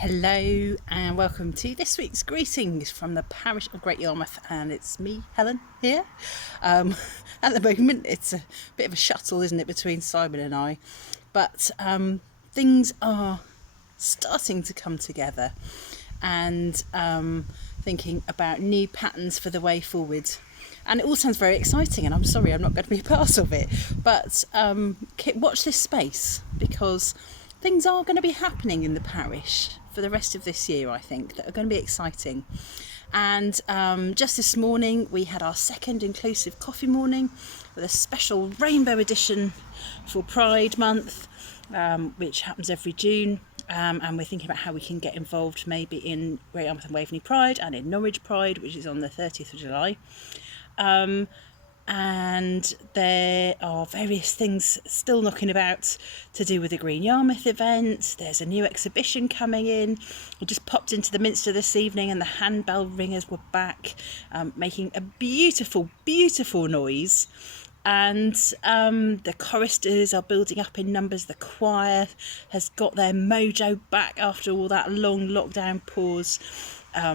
Hello and welcome to this week's greetings from the parish of Great Yarmouth, and it's me, Helen, here. At the moment it's a bit of a shuttle, isn't it, between Simon and I, but things are starting to come together, and thinking about new patterns for the way forward. And it all sounds very exciting, and I'm sorry I'm not going to be a part of it, but watch this space, because things are going to be happening in the parish for the rest of this year, I think, that are going to be exciting. And just this morning we had our second inclusive coffee morning with a special rainbow edition for Pride Month, which happens every June. And we're thinking about how we can get involved maybe in Great Yarmouth and Waveney Pride and in Norwich Pride, which is on the 30th of July. And there are various things still knocking about to do with the Green Yarmouth event. There's a new exhibition coming in. We just popped into the Minster this evening and the handbell ringers were back, making a beautiful, beautiful noise. And the choristers are building up in numbers. The choir has got their mojo back after all that long lockdown pause.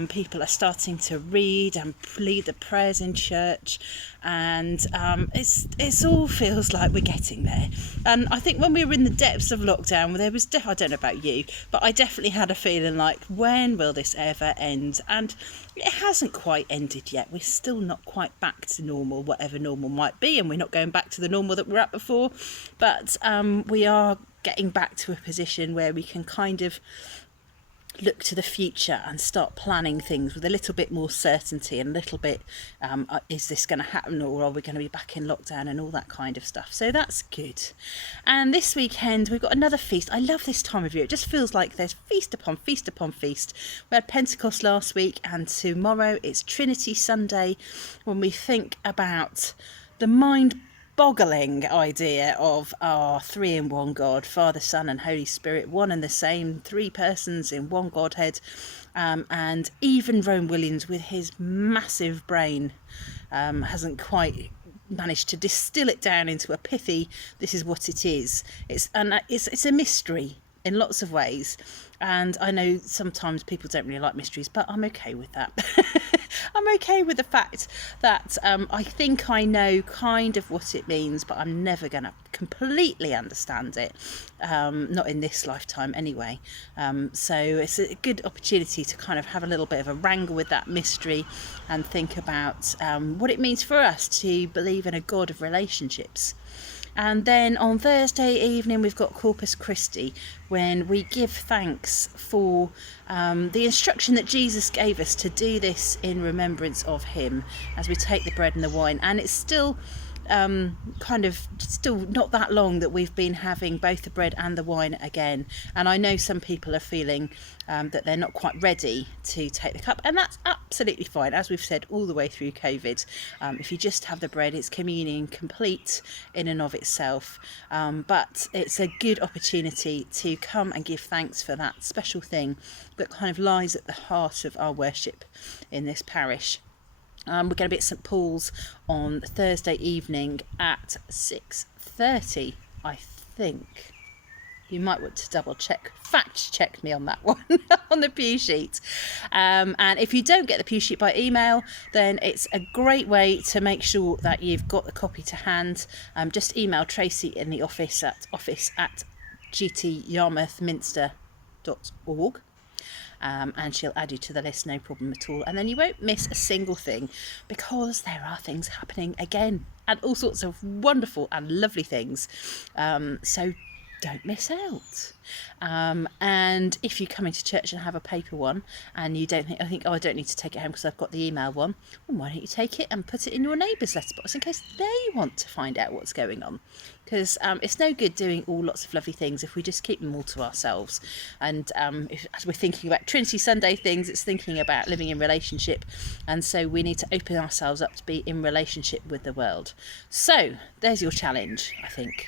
People are starting to read and lead the prayers in church, and it all feels like we're getting there. And I think when we were in the depths of lockdown, there was I don't know about you, but I definitely had a feeling like, when will this ever end? And it hasn't quite ended yet. We're still not quite back to normal, whatever normal might be, and we're not going back to the normal that we were at before, but we are getting back to a position where we can kind of look to the future and start planning things with a little bit more certainty, and a little bit is this going to happen, or are we going to be back in lockdown, and all that kind of stuff. So that's good. And this weekend we've got another feast. I love this time of year. It just feels like there's feast upon feast upon feast. We had Pentecost last week, and tomorrow it's Trinity Sunday, when we think about the mind-boggling idea of our three-in-one God, Father, Son and Holy Spirit, one and the same, three persons in one Godhead. And even Rowan Williams, with his massive brain, hasn't quite managed to distill it down into a pithy, this is what it is. It's a mystery in lots of ways, and I know sometimes people don't really like mysteries, but I'm okay with that. I'm okay with the fact that I think I know kind of what it means, but I'm never going to completely understand it, not in this lifetime anyway. So it's a good opportunity to kind of have a little bit of a wrangle with that mystery and think about what it means for us to believe in a God of relationships. And then on Thursday evening we've got Corpus Christi, when we give thanks for the instruction that Jesus gave us to do this in remembrance of him, as we take the bread and the wine. And it's still still not that long that we've been having both the bread and the wine again, and I know some people are feeling that they're not quite ready to take the cup, and that's absolutely fine. As we've said all the way through COVID, if you just have the bread, it's communion complete in and of itself, but it's a good opportunity to come and give thanks for that special thing that kind of lies at the heart of our worship in this parish. We're going to be at St Paul's on Thursday evening at 6:30, I think. You might want to fact check me on that one, on the pew sheet. And if you don't get the pew sheet by email, then it's a great way to make sure that you've got the copy to hand. Just email Tracy in the office at gtyarmouthminster.org. And she'll add you to the list, no problem at all. And then you won't miss a single thing, because there are things happening again, and all sorts of wonderful and lovely things. So don't miss out. And if you come into church and have a paper one, and you don't think, oh, I don't need to take it home because I've got the email one, well, why don't you take it and put it in your neighbour's letterbox in case they want to find out what's going on? Because it's no good doing lots of lovely things if we just keep them all to ourselves. And as we're thinking about Trinity Sunday things, it's thinking about living in relationship, and so we need to open ourselves up to be in relationship with the world. So there's your challenge, I think.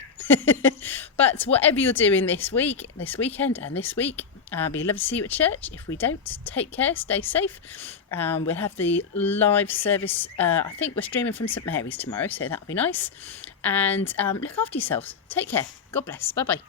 But whatever you're doing this weekend and this week, it'd be lovely to see you at church. If we don't, take care, stay safe. We'll have the live service, I think we're streaming from St Mary's tomorrow, so that'll be nice. And look after yourselves. Take care. God bless. Bye bye.